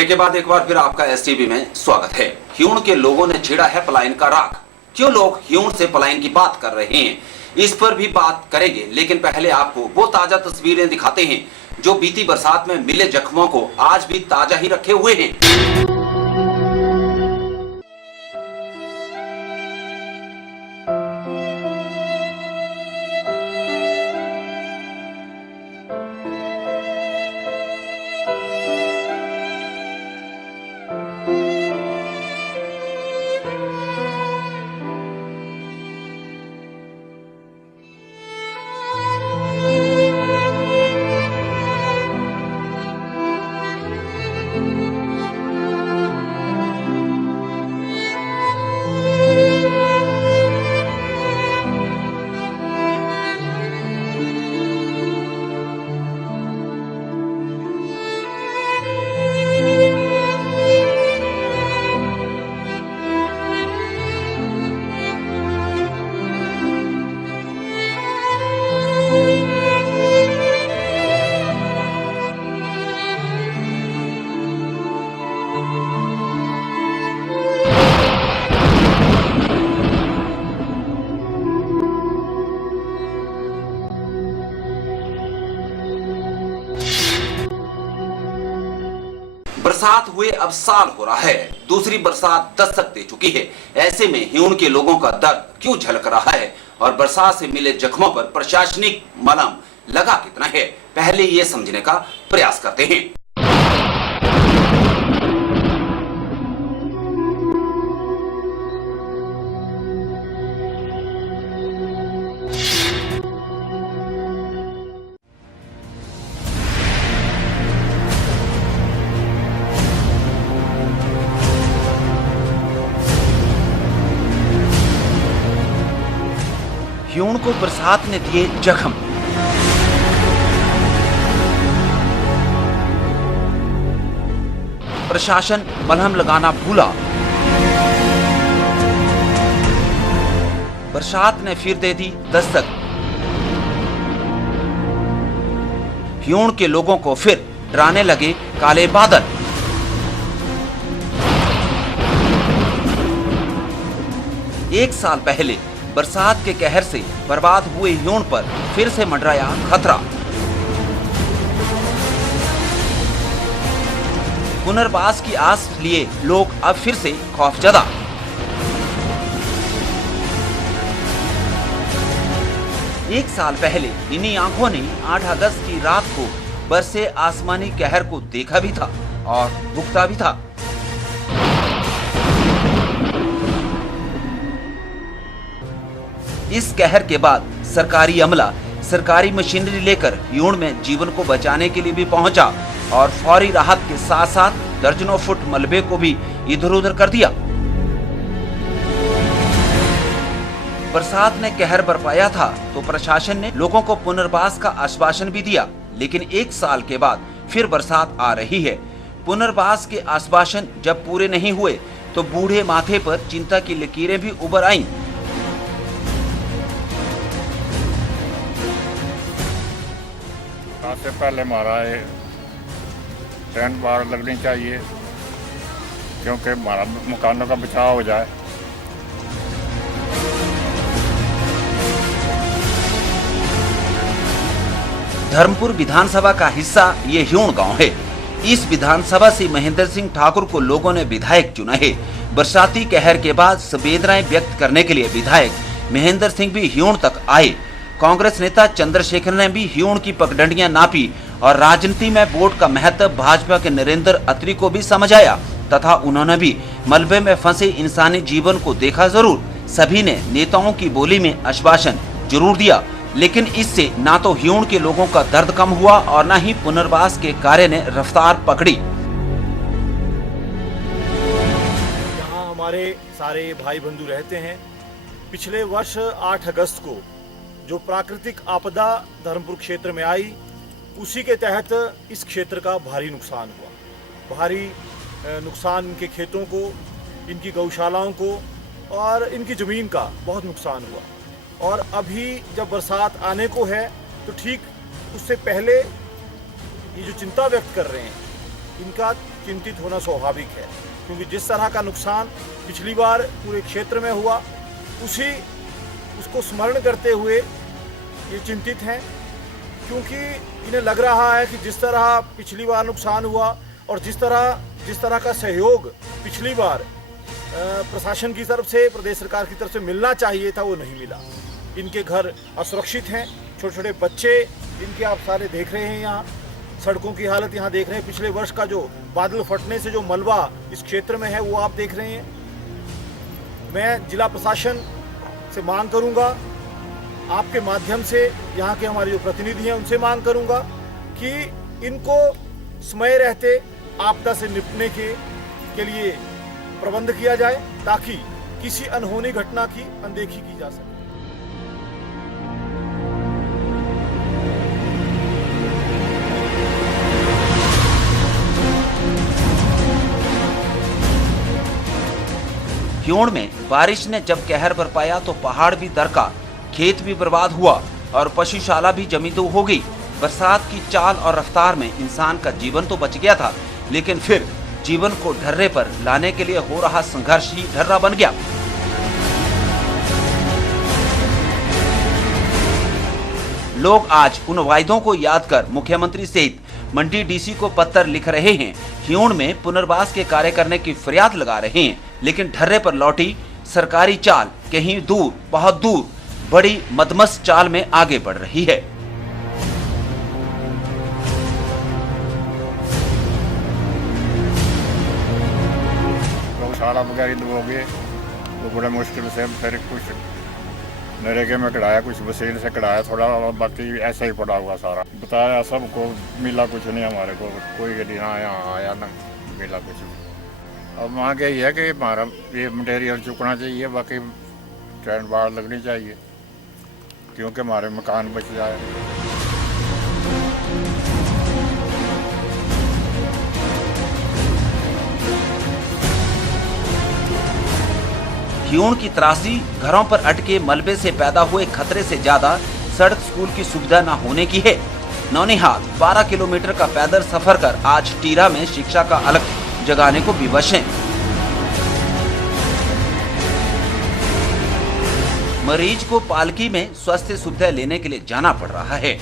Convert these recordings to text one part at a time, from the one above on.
Break के बाद एक बार फिर आपका एसटीवी में स्वागत है। ह्यूण के लोगों ने छेड़ा है पलायन का राग। क्यों लोग ह्यूण से पलायन की बात कर रहे हैं, इस पर भी बात करेंगे, लेकिन पहले आपको वो ताजा तस्वीरें दिखाते हैं जो बीती बरसात में मिले जख्मों को आज भी ताजा ही रखे हुए हैं। बरसात हुए अब साल हो रहा है, दूसरी बरसात दस्तक दे चुकी है। ऐसे में ह्यूण के लोगों का दर्द क्यों झलक रहा है और बरसात से मिले जख्मों पर प्रशासनिक मलम लगा कितना है, पहले ये समझने का प्रयास करते हैं। ह्यूण को बरसात ने दिए जख्म। प्रशासन मलहम लगाना भूला। बरसात ने फिर दे दी दस्तक। ह्यूण के लोगों को फिर डराने लगे काले बादल। एक साल पहले बरसात के कहर से बर्बाद हुए ह्यूण पर फिर से मंडराया खतरा। पुनर्वास की आस लिए लोग अब फिर से खौफजदा। एक साल पहले इन्हीं आंखों ने 8 अगस्त की रात को बरसे आसमानी कहर को देखा भी था और भुगता भी था। इस कहर के बाद सरकारी अमला सरकारी मशीनरी लेकर ह्यूण में जीवन को बचाने के लिए भी पहुंचा और फौरी राहत के साथ साथ दर्जनों फुट मलबे को भी इधर उधर कर दिया। बरसात ने कहर बरपाया था तो प्रशासन ने लोगों को पुनर्वास का आश्वासन भी दिया, लेकिन एक साल के बाद फिर बरसात आ रही है। पुनर्वास के आश्वासन जब पूरे नहीं हुए तो बूढ़े माथे पर चिंता की लकीरें भी उभर आईं। से पहले हमारा टेंट बार लगनी चाहिए क्योंकि हमारा मकानों का बचाव हो जाए। धर्मपुर विधानसभा का हिस्सा ये ह्यूण गांव है। इस विधानसभा से महेंद्र सिंह ठाकुर को लोगों ने विधायक चुना है। बरसाती कहर के बाद संवेदनाएं व्यक्त करने के लिए विधायक महेंद्र सिंह भी ह्यूण तक आए। कांग्रेस नेता चंद्रशेखर ने भी ह्यूण की पगडंडियां नापी और राजनीति में वोट का महत्व भाजपा के नरेंद्र अत्री को भी समझ आया तथा उन्होंने भी मलबे में फंसे इंसानी जीवन को देखा जरूर। सभी ने नेताओं की बोली में आश्वासन जरूर दिया, लेकिन इससे ना तो ह्यूण के लोगों का दर्द कम हुआ और न ही पुनर्वास के कार्य ने रफ्तार पकड़ी। यहाँ हमारे सारे भाई बंधु रहते हैं। पिछले वर्ष 8 अगस्त को जो प्राकृतिक आपदा धर्मपुर क्षेत्र में आई, उसी के तहत इस क्षेत्र का भारी नुकसान हुआ। भारी नुकसान इनके खेतों को, इनकी गौशालाओं को और इनकी ज़मीन का बहुत नुकसान हुआ। और अभी जब बरसात आने को है तो ठीक उससे पहले ये जो चिंता व्यक्त कर रहे हैं, इनका चिंतित होना स्वाभाविक है, क्योंकि जिस तरह का नुकसान पिछली बार पूरे क्षेत्र में हुआ उसको स्मरण करते हुए ये चिंतित हैं, क्योंकि इन्हें लग रहा है कि जिस तरह पिछली बार नुकसान हुआ और जिस तरह का सहयोग पिछली बार प्रशासन की तरफ से, प्रदेश सरकार की तरफ से मिलना चाहिए था, वो नहीं मिला। इनके घर असुरक्षित हैं, छोटे छोटे बच्चे इनके आप सारे देख रहे हैं। यहाँ सड़कों की हालत यहाँ देख रहे हैं, पिछले वर्ष का जो बादल फटने से जो मलबा इस क्षेत्र में है वो आप देख रहे हैं। मैं जिला प्रशासन से मांग करूँगा, आपके माध्यम से यहाँ के हमारे जो प्रतिनिधि हैं उनसे मांग करूँगा कि इनको समय रहते आपदा से निपटने के लिए प्रबंध किया जाए, ताकि किसी अनहोनी घटना की अनदेखी की जा सके। ह्यूण में बारिश ने जब कहर बरपाया तो पहाड़ भी दरका, खेत भी बर्बाद हुआ और पशुशाला भी जमींदोज हो गई। बरसात की चाल और रफ्तार में इंसान का जीवन तो बच गया था, लेकिन फिर जीवन को ढर्रे पर लाने के लिए हो रहा संघर्ष ही ढर्रा बन गया। लोग आज उन वायदों को याद कर मुख्यमंत्री सहित मंडी डीसी को पत्र लिख रहे हैं, ह्यूण में पुनर्वास के कार्य करने की फरियाद लगा रहे हैं, लेकिन ढर्रे पर लौटी सरकारी चाल कहीं दूर, बहुत दूर बड़ी मदमस्त चाल में आगे बढ़ रही है। गौशाला वगैरह हो गए तो बड़े मुश्किल से फिर कुछ नरेगे में कढ़ाया, कुछ वसील से कढ़ाया थोड़ा, और बाकी ऐसा ही पड़ा हुआ सारा। बताया सबको, मिला कुछ नहीं हमारे को, कोई गली ना यहाँ आया ना मिला कुछ। अब मांग यही है कि हमारा ये मटेरियल चुकना चाहिए, बाकी ट्रेन बाढ़ लगनी चाहिए, क्योंकि हमारे मकान बच जाए। ह्यूण की त्रासी घरों पर अटके मलबे से पैदा हुए खतरे से ज्यादा सड़क स्कूल की सुविधा न होने की है। नौनिहाल 12 किलोमीटर का पैदल सफर कर आज टीरा में शिक्षा का अलग जगाने को विवश हैं। मरीज को पालकी में स्वास्थ्य सुविधा लेने के लिए जाना पड़ रहा है।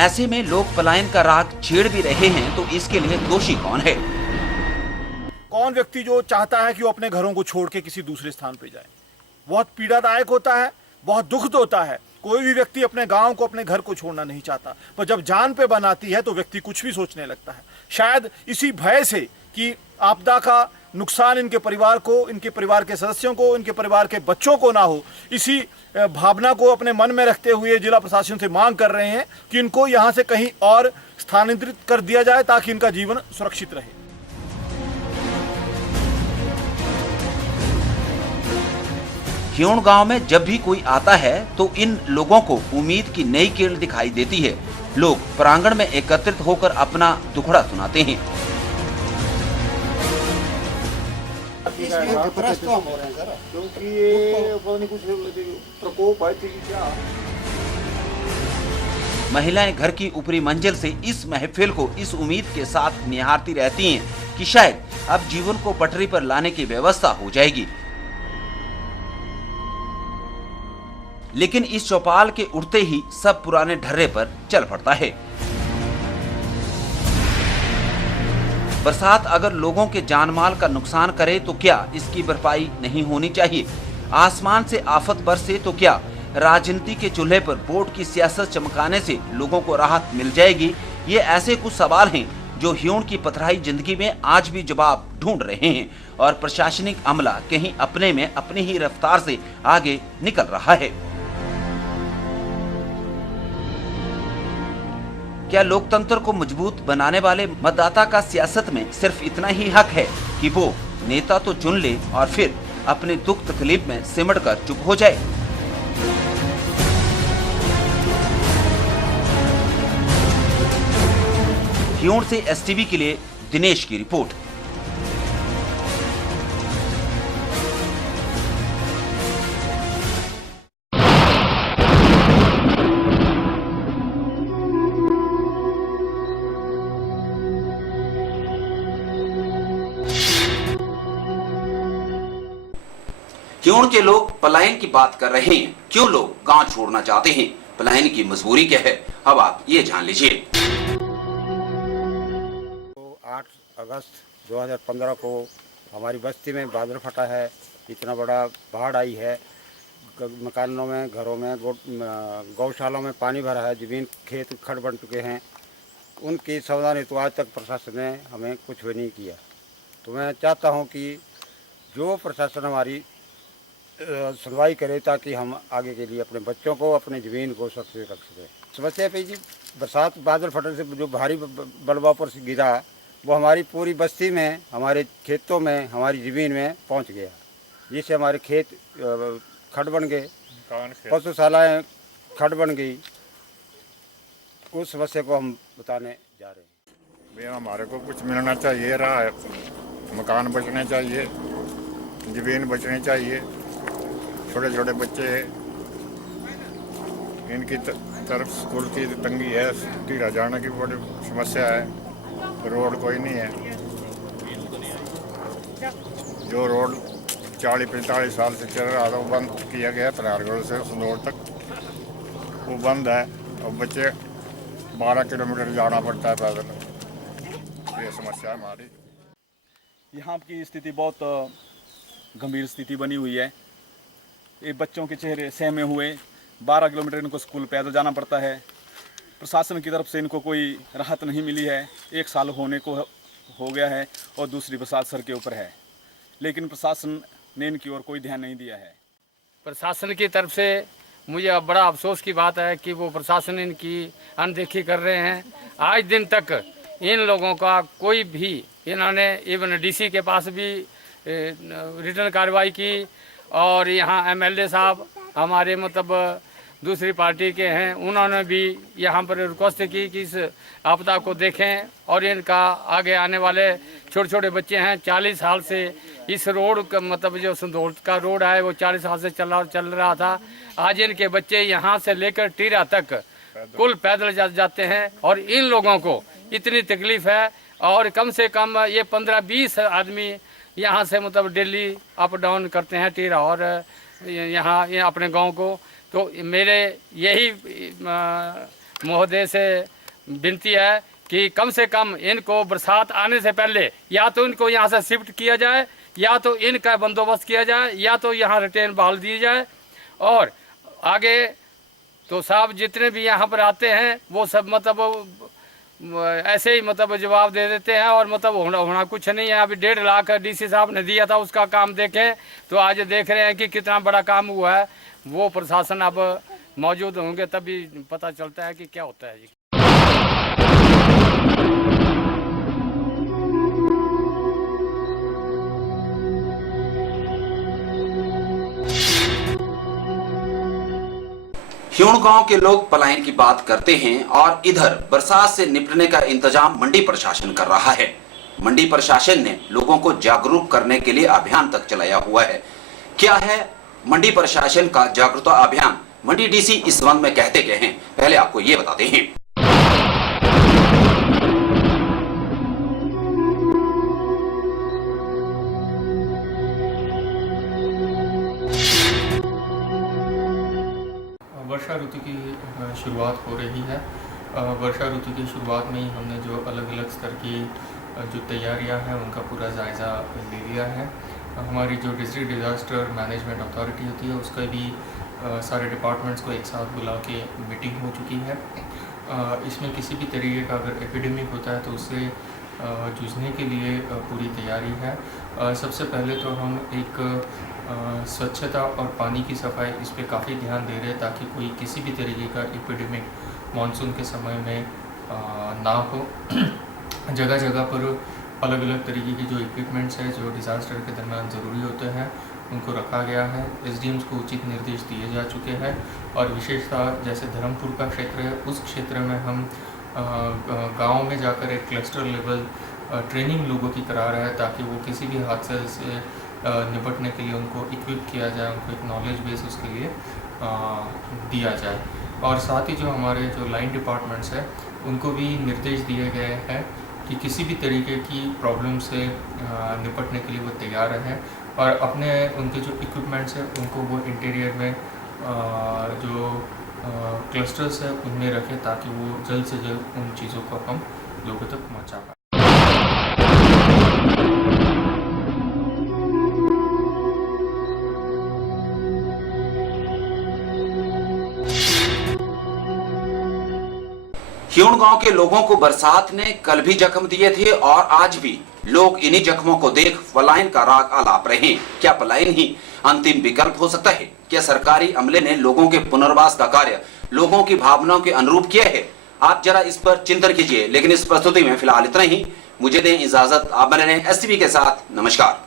ऐसे में लोग पलायन का राग छेड़ भी रहे हैं, तो इसके लिए दोषी कौन है? कौन व्यक्ति जो चाहता है कि वो अपने घरों को छोड़ के किसी दूसरे स्थान पर जाए? बहुत पीड़ादायक होता है, बहुत दुखद होता है। कोई भी व्यक्ति अपने गांव को, अपने घर को छोड़ना नहीं चाहता, पर जब जान पे बनाती है तो व्यक्ति कुछ भी सोचने लगता है। शायद इसी भय से कि आपदा का नुकसान इनके परिवार को, इनके परिवार के सदस्यों को, इनके परिवार के बच्चों को ना हो, इसी भावना को अपने मन में रखते हुए जिला प्रशासन से मांग कर रहे हैं कि इनको यहाँ से कहीं और स्थानांतरित कर दिया जाए, ताकि इनका जीवन सुरक्षित रहे। ह्यूण गांव में जब भी कोई आता है तो इन लोगों को उम्मीद की नई किरण दिखाई देती है। लोग प्रांगण में एकत्रित होकर अपना दुखड़ा सुनाते हैं। त्रस्त हम हो रहे हैं सर, क्योंकि ये कुछ प्रकोप है क्या। महिलाएं घर की ऊपरी मंजिल से इस महफिल को इस उम्मीद के साथ निहारती रहती हैं कि शायद अब जीवन को पटरी पर लाने की व्यवस्था हो जाएगी। लेकिन इस चौपाल के उड़ते ही सब पुराने ढर्रे पर चल पड़ता है। बरसात अगर लोगों के जानमाल का नुकसान करे तो क्या इसकी भरपाई नहीं होनी चाहिए? आसमान से आफत बरसे तो क्या राजनीति के चूल्हे पर वोट की सियासत चमकाने से लोगों को राहत मिल जाएगी? ये ऐसे कुछ सवाल हैं जो ह्यूण की पथराई जिंदगी में आज भी जवाब ढूंढ रहे हैं, और प्रशासनिक अमला कहीं अपने में अपनी ही रफ्तार से आगे निकल रहा है। क्या लोकतंत्र को मजबूत बनाने वाले मतदाता का सियासत में सिर्फ इतना ही हक है कि वो नेता तो चुन ले और फिर अपने दुख तकलीफ में सिमट कर चुप हो जाए? ह्यूण से एसटीवी के लिए दिनेश की रिपोर्ट। क्यों के लोग पलायन की बात कर रहे हैं, क्यों लोग गांव छोड़ना चाहते हैं, पलायन की मजबूरी क्या है, अब आप ये जान लीजिए। 8 अगस्त 2015 को हमारी बस्ती में बादल फटा है। इतना बड़ा बाढ़ आई है, मकानों में, घरों में, गौशालों में पानी भरा है, जमीन खेत खड़ बन चुके हैं। उनकी सावधानी तो आज तक प्रशासन ने हमें कुछ भी नहीं किया। तो मैं चाहता हूं कि जो प्रशासन हमारी सुनवाई करे ताकि हम आगे के लिए अपने बच्चों को, अपने ज़मीन को सुरक्षित रख सकें। समस्या पे जी, बरसात बादल फटने से जो भारी बलवा पर से गिरा वो हमारी पूरी बस्ती में, हमारे खेतों में, हमारी ज़मीन में पहुंच गया, जिससे हमारे खेत खड़ बन गए, पशुशालाएँ खड़ बन गई। उस समस्या को हम बताने जा रहे हैं। भैया हमारे को कुछ मिलना चाहिए, रहा है मकान बचने चाहिए, ज़मीन बचनी चाहिए। छोटे छोटे बच्चे हैं, इनकी तरफ स्कूल की तंगी है, टीरा जाने की बड़ी समस्या है, रोड कोई नहीं है। जो रोड 40-45 साल से चल रहा था वो बंद किया गया, पनारगढ़ से संदौड़ तक वो बंद है और बच्चे 12 किलोमीटर जाना पड़ता है पैदल। ये समस्या है हमारी। यहाँ की स्थिति बहुत गंभीर स्थिति बनी हुई है। ये बच्चों के चेहरे सहमे हुए, 12 किलोमीटर इनको स्कूल पैदल जाना पड़ता है। प्रशासन की तरफ से इनको कोई राहत नहीं मिली है। 1 साल होने को हो गया है और दूसरी बरसात सर के ऊपर है, लेकिन प्रशासन ने इनकी ओर कोई ध्यान नहीं दिया है। प्रशासन की तरफ से मुझे बड़ा अफसोस की बात है कि वो प्रशासन इनकी अनदेखी कर रहे हैं। आज दिन तक इन लोगों का कोई भी, इन्होंने इवन डीसी के पास भी रिटर्न कार्रवाई की और यहाँ एमएलए साहब हमारे मतलब दूसरी पार्टी के हैं, उन्होंने भी यहाँ पर रिक्वेस्ट की कि इस आपदा को देखें और इनका आगे आने वाले छोटे छोटे बच्चे हैं। 40 साल से इस रोड का मतलब जो संदौड़ का रोड है वो 40 साल से चल रहा था। आज इनके बच्चे यहाँ से लेकर टीरा तक कुल पैदल जाते हैं और इन लोगों को इतनी तकलीफ है। और कम से कम ये 15-20 आदमी यहाँ से मतलब डेली अप डाउन करते हैं टीरा और यहाँ अपने गांव को। तो मेरे यही महोदय से विनती है कि कम से कम इनको बरसात आने से पहले या तो इनको यहाँ से शिफ्ट किया जाए, या तो इनका बंदोबस्त किया जाए, या तो यहाँ रिटेन बहाल दी जाए। और आगे तो साहब जितने भी यहाँ पर आते हैं वो सब मतलब ऐसे ही मतलब जवाब दे देते हैं और मतलब होना कुछ नहीं है। अभी 1.5 लाख डीसी साहब ने दिया था, उसका काम देखें तो आज देख रहे हैं कि कितना बड़ा काम हुआ है। वो प्रशासन अब मौजूद होंगे तभी पता चलता है कि क्या होता है जी। ह्यूण गांव के लोग पलायन की बात करते हैं और इधर बरसात से निपटने का इंतजाम मंडी प्रशासन कर रहा है। मंडी प्रशासन ने लोगों को जागरूक करने के लिए अभियान तक चलाया हुआ है। क्या है मंडी प्रशासन का जागरूकता अभियान, मंडी डीसी इस संबंध में कहते क्या हैं, पहले आपको ये बताते हैं। वर्षा ऋतु की शुरुआत हो रही है। वर्षा ऋतु की शुरुआत में ही हमने जो अलग अलग स्तर की जो तैयारियां हैं उनका पूरा जायज़ा ले लिया है। हमारी जो डिस्ट्रिक्ट डिज़ास्टर मैनेजमेंट अथॉरिटी होती है उसका भी सारे डिपार्टमेंट्स को एक साथ बुला के मीटिंग हो चुकी है। इसमें किसी भी तरीके का अगर एपिडेमिक होता है तो उससे जूझने के लिए पूरी तैयारी है। सबसे पहले तो हम एक स्वच्छता और पानी की सफाई इस पे काफ़ी ध्यान दे रहे हैं ताकि कोई किसी भी तरीके का एपिडेमिक मानसून के समय में ना हो। जगह जगह पर अलग अलग तरीके की जो इक्विपमेंट्स है जो डिज़ास्टर के दरमियान ज़रूरी होते हैं उनको रखा गया है। एसडीएम्स को उचित निर्देश दिए जा चुके हैं और विशेषतः जैसे धर्मपुर का क्षेत्र है उस क्षेत्र में हम गाँव में जाकर एक क्लस्टर लेवल ट्रेनिंग लोगों की करा रहे हैं ताकि वो किसी भी हादसे से निपटने के लिए उनको इक्विप किया जाए, उनको एक नॉलेज बेस उसके लिए दिया जाए। और साथ ही जो हमारे जो लाइन डिपार्टमेंट्स हैं उनको भी निर्देश दिए गए हैं कि किसी भी तरीके की प्रॉब्लम से निपटने के लिए वो तैयार हैं और अपने उनके जो इक्विपमेंट्स हैं उनको वो इंटीरियर में जो क्लस्टर्स है उनमें रखें ताकि वो जल्द से जल्द उन चीज़ों को हम लोगों तक पहुँचा पाएँ। हिउण गांव के लोगों को बरसात ने कल भी जख्म दिए थे और आज भी लोग इन्हीं जख्मों को देख पलायन का राग आलाप रहे हैं। क्या पलायन ही अंतिम विकल्प हो सकता है? क्या सरकारी अमले ने लोगों के पुनर्वास का कार्य लोगों की भावनाओं के अनुरूप किया है? आप जरा इस पर चिंतन कीजिए। लेकिन इस प्रस्तुति में फिलहाल इतना ही। मुझे दें इजाजत। आप बने रहें STV के साथ। नमस्कार।